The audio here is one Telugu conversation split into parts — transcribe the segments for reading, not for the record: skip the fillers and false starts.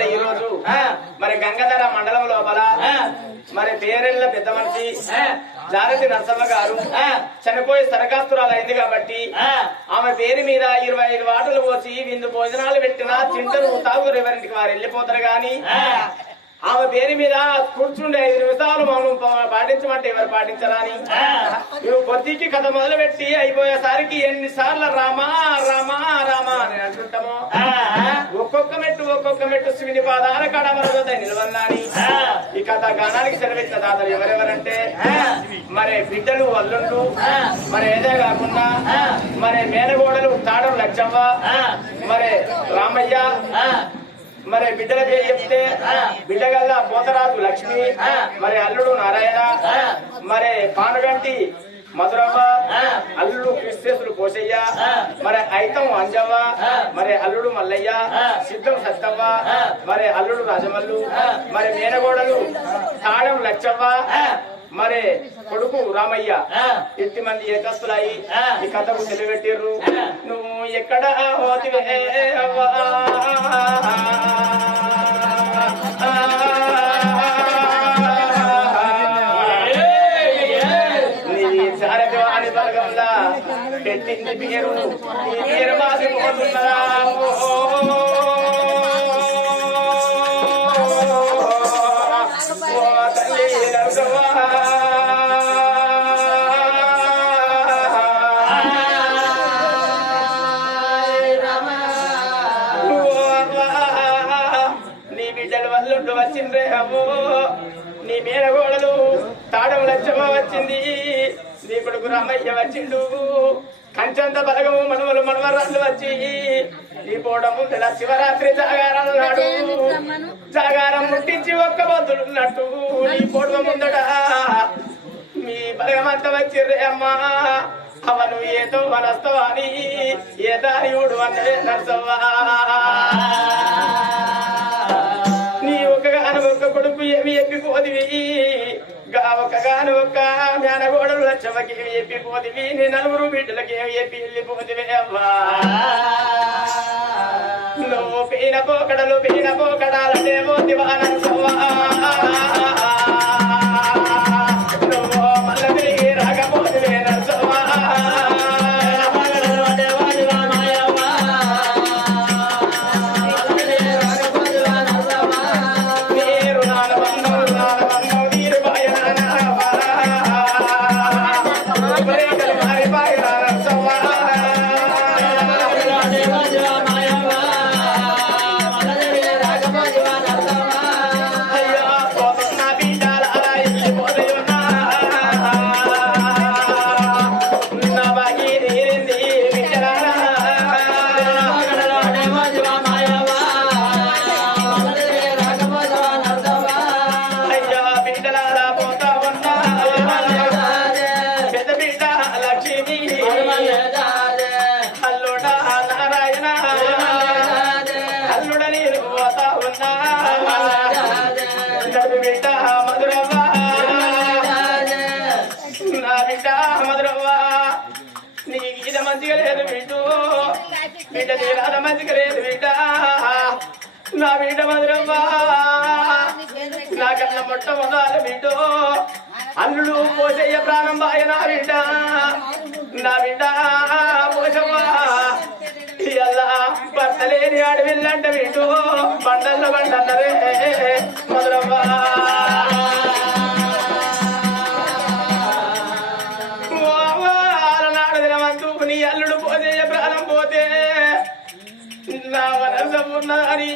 వల్ల ఈ రోజు మరి గంగాధర మండలం లోపల మరి పేరెళ్ళ పెద్ద మనిషి జారతి నరసమ్మ గారు చనిపోయి సరకాస్తురాలు అయింది కాబట్టి ఆమె పేరు మీద 25 వాటలు పోసి విందు భోజనాలు పెట్టినా తింటరు తాగురు ఎవరింటికి వారు వెళ్ళిపోతారు గాని ఆమె పేరు మీద కూర్చుండే 5 నిమిషాలు మౌనం పాటించమంటే ఎవరు పాటించరాని నువ్వు కొద్దికి కథ మొదలు పెట్టి అయిపోయేసరికి ఎన్నిసార్లు రామా రామా రామా అని అంటుంటామో ఒక్కొక్క మెట్టు శివుని పాదాల కడమరద నిలవన్నాని ఈ కథ గానానికి సెలవిచ్చిన దాతలు ఎవరెవరంటే మరి బిడ్డలు అల్లుండు మరి ఏదే కాకుండా మరి మేనగోడలు తాడరు లచ్చవ్వ మరి రామయ్య మరి బిడ్డల పేరు చెప్తే బిడ్డగల్లా పోతరాజు లక్ష్మి మరి అల్లుడు నారాయణ మరి పానుగంటి మధురవ్వ అల్లుడు క్రిస్తేసులు పోసయ్య మరి ఐతం అంజవ్వ మరి అల్లుడు మల్లయ్య సిద్ధం సత్తవ్వ మరి అల్లుడు రాజమల్లు మరి మేనగోడలు తాడం లచ్చవ్వ మరి కొడుకు రామయ్య ఇంటి మంది ఏకస్తులయ్యి ఈ కథకు తెలియబెట్టిర్రు నువ్వు ఎక్కడ పోతివే అవ్వా నీ చారవాణి బలగంలా పెట్టింది పేరు ఈ పేరు మాసిపోతున్నా వచ్చిండ్రే అమ్మో నీ మేనగోడలు తాడం లచ్చమ్మ వచ్చింది నీ కొడుకు రామయ్య వచ్చిండు కంచంత బలగము మనవలు మనవరాళ్ళు వచ్చి నీ పోవడం ముందల శివరాత్రి జాగారం నాడు జాగారం ముట్టించి ఒక్క బొద్దులున్నట్టు నీ పోవడం ముందట మీ బలగమంతా వచ్చిర్రే అమ్మా అవను ఏదో వనస్తవా అని ఏ దారి ఊడు అన్నదే నర్సవ్వా ఒక్క కొడుకు ఏమి ఎప్పిపోదివి ఒకగాను ఒక్క మేనగోడలు లచ్చమ్మకి ఏమి ఎప్పిపోదివి నీ 4 బిడ్డలకి ఏమి ఎప్పి వెళ్ళిపోదివి అవ్వా నువ్వు పీన పోకడాలనే పోతివా నరసవ్వా నువ్వు మళ్ళీ తిరిగి రాకపోతివే నరసవ్వా మంచిగా లేదు బిడ్డ తీరాల మంచిగా లేదు బిడ్డ నా బిడ్డ మధురవ్వ నాకన్నా మొట్టమొదలు బిడ్డ అల్లుడు పోసయ్య ప్రాణం బాయ నా బిడ్డ పోసవ్వ ఇలా భర్త లేని అడవిల్లంట బిడ్డు బండన్నరే మధురవ్వ నీ అల్లుడు పోసయ్య ప్రాణం పోతే నా వరసమున్నదని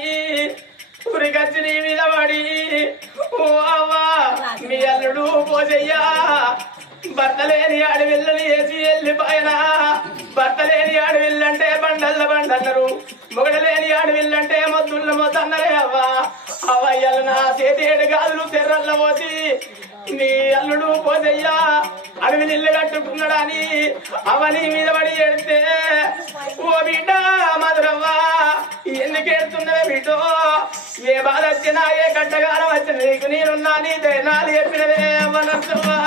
ఉరికచ్చి నీ మీద పడి ఓ అవ్వా మీ అల్లుడు పోసయ్యా భర్త లేని అడవిల్లని వేసి వెళ్ళిపోయిన భర్త లేని అడవిల్లంటే బండన్నరు మొగడ లేని అడవిల్లంటే మొద్దన్నరే అవ్వా అవయ్యలు నా చేతి 7 గాజులు తెర్రల్ల పోసి నీ అల్లుడు పోసయ్యా అడవి నిల్లు కట్టుకున్నాడని అవని మీద పడి ఏడితే ఓ బిడ్డ మధురవ్వ ఎందుకు ఏడుతున్నవే బిడ్డో ఏ బాధ వచ్చినా ఏ గడ్డగారం వచ్చిన నీకు నేనున్నా నీ ధైర్యాలు చెప్పినవే అవ్వనవ్వా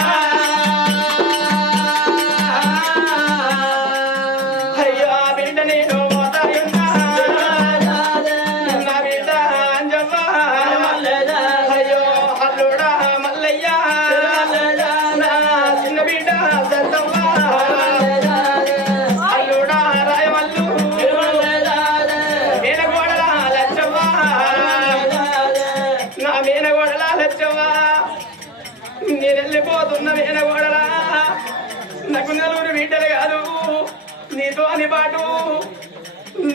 అయ్యో బిడ్డ నేను పోతాయున్నా నా బిడ్డ అంజవ్వ మేనగోడలా లచ్చవ్వా నేను వెళ్ళిపోతున్న మేనగోడలా నాకు నలుగురు బిడ్డలు కాదు నీతో అని పాటు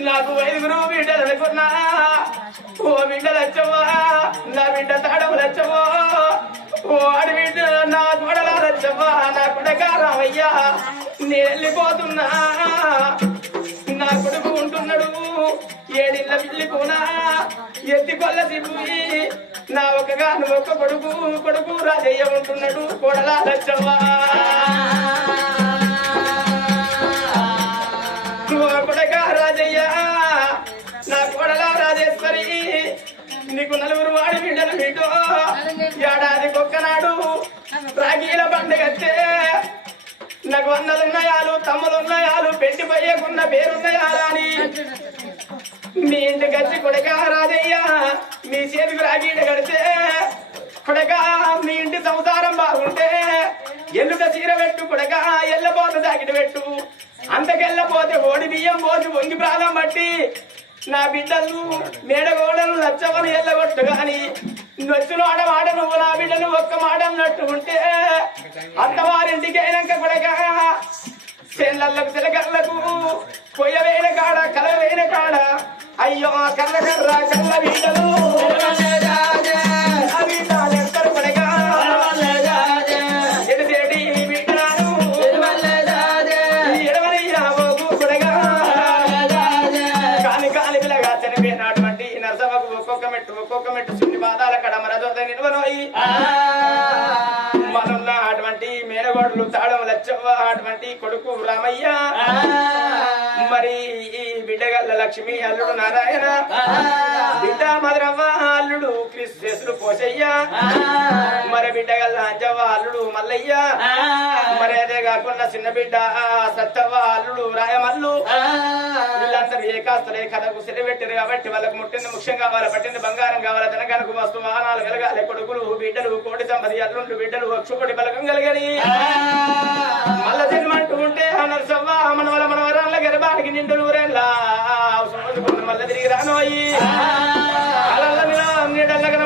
నాకు 5 బిడ్డలు అనుకున్నా ఓ బిడ్డలు వచ్చవా నా బిడ్డ తాడవు లచ్చవో ఓ ఆడి బిడ్డ నా గోడలా లచ్చవా నా కొడక రామయ్యా నేను వెళ్ళిపోతున్నా నా కొడుకు ఉంటున్నాడు 7 ఇళ్ళ పిల్లి పోనా ఎత్తి కొల్ల తిప్పి నా ఒక్క కొడుకు రాజయ్య ఉంటున్నాడు కొడలా లచ్చవా కొడక రాజయ్య నా కొడలా రాజేశ్వరి నీకు 4 వాడి బిడ్డలు మీటో ఏడాదికి ఒక్కనాడు రాగీల పండుగస్తే నాకు అన్నలున్నాయాలు తమ్ములున్నాయాలు పెట్టి పోయేకున్న పేరున్నాయాలా అని మీ ఇంటికి వచ్చి కొడక రాజయ్య మీ చేతికి రాగీడ కడితే కొడక మీ ఇంటి సంసారం బాగుంటే ఎల్లుట చీర పెట్టు కొడక ఎల్లబోత జాకెట్ పెట్టు అంతకెళ్ళపోతే ఓడి బియ్యం పోసి వంగి ప్రాణం బట్టి నా బిడ్డలు మేడగోడలు లచ్చవని ఎల్లగొట్టు గాని నొచ్చున ఆడమాట నువ్వు నా బిడ్డను ఒక్క మాట అన్నట్టుంటే అత్తవారింటికి అయినాక కొడక చెల్లళ్ళకు చిలకళ్ళకు పొయ్యవేన కాడ కలవేన కాడ అయ్యో కర్ర కల్ల బిడ్డలు ఒక్కొక్క మెట్టు సున్ని బాధాల కడ మరదోత నిలవనోయి మనున్న అటువంటి మేనగోడలు తాళం లచ్చవ్వ అటువంటి కొడుకు రామయ్య మరి ఈ బిడ్డగల్ల లక్ష్మి అల్లుడు నారాయణ బిడ్డ మధురవ్వ అల్లుడు క్రిస్తుడు పోసయ్య మరి బిడ్డగల్ల అంజవ్వ అల్లుడు మల్లయ్య మరి అదే కాకుండా చిన్న బిడ్డ సత్తవ్వ అల్లుడు రాయమల్లు వీళ్ళందరూ ఏకాస్తులే కథకు సిరిపెట్టారు కాబట్టి వాళ్ళకు ముట్టింది ముఖ్యం కావాలి పట్టింది బంగారం కావాలి తనకనకు వస్తు వాహనాలు కలగాలి కొడుకులు బిడ్డలు కోటి సంపది అల్లుండు బిడ్డలు అక్షుకోటి బలకం కలగని మల్ల జన్మంటూ ఉంటే నరసవ్వ మన వరాల గర్భానికి నిండు నూరేళ్ళ మల్ల తిరిగి రానోయి నీడల్లగన